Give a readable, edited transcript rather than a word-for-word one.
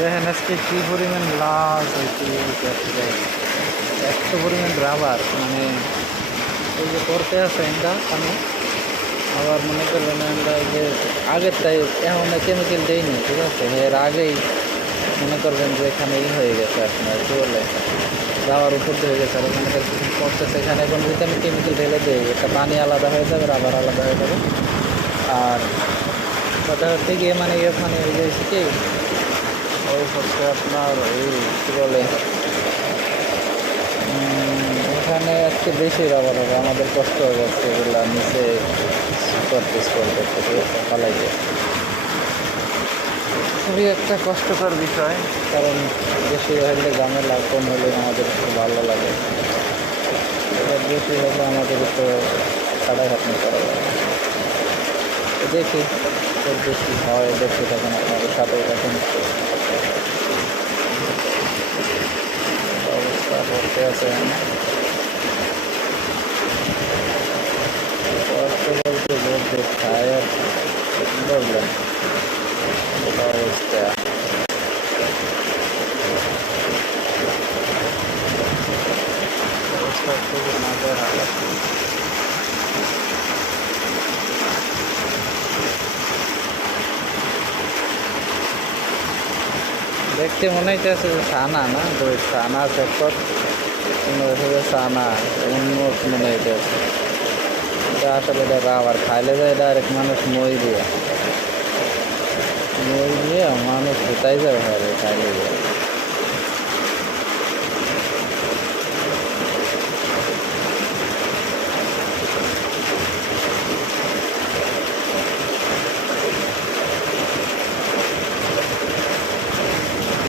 দেখেন আজকে কী পরিমাণ লাশ হয়েছে, এত পরিমাণ রাবার মানে এই যে করতে আছে এটা আমি আবার মনে করবেন আমরা যে আগের তাই এখন কেমিক্যাল দেয়নি, ঠিক আছে, এর আগেই মনে করবেন যে এখানে হয়ে গেছে আপনার কী বলে রাবার উপর দিয়ে হয়ে গেছে। আর ওখানে করতেছে এখানে এখন যদি আমি কেমিক্যাল ঢেলে দিই একটা পানি আলাদা হয়ে যাবে, রাবার আলাদা হয়ে যাবে। আর কথা হচ্ছে গিয়ে মানে এখানে ওই যে কি ওই হচ্ছে আপনার এই কী বলে এখানে আজকে বেশি রাবার হবে, আমাদের কষ্ট হয়ে যাচ্ছে এগুলো নিচে করতে পালাইতে। খুবই একটা কষ্টকর বিষয়, কারণ বেশি হলে ঝামেলা, কম হলে আমাদের খুব ভালো লাগে। এবার বেশি হলে আমাদের তো ছাড়াই হাত নিতে করা যায়। দেখি খুব বেশি হয়, দেখতে থাকুন, আপনাদের সাথেই থাকুন। অবস্থা করতে আছে কষ্ট বলতে বলতে টায়ার প্রবলেম অবস্থা। অবস্থা খুবই নাজের হালাত। দেখতে মনে হইতেছে যে সানা না, ওই সানা সেক্টর সানা উন্নত মনে হইতেছে। এটা আসলে এটা রাবার খাইলে যায় ডাইরেক্ট মানুষ মই দিয়ে মানুষ কোথায় যাবে খাইলে যায়।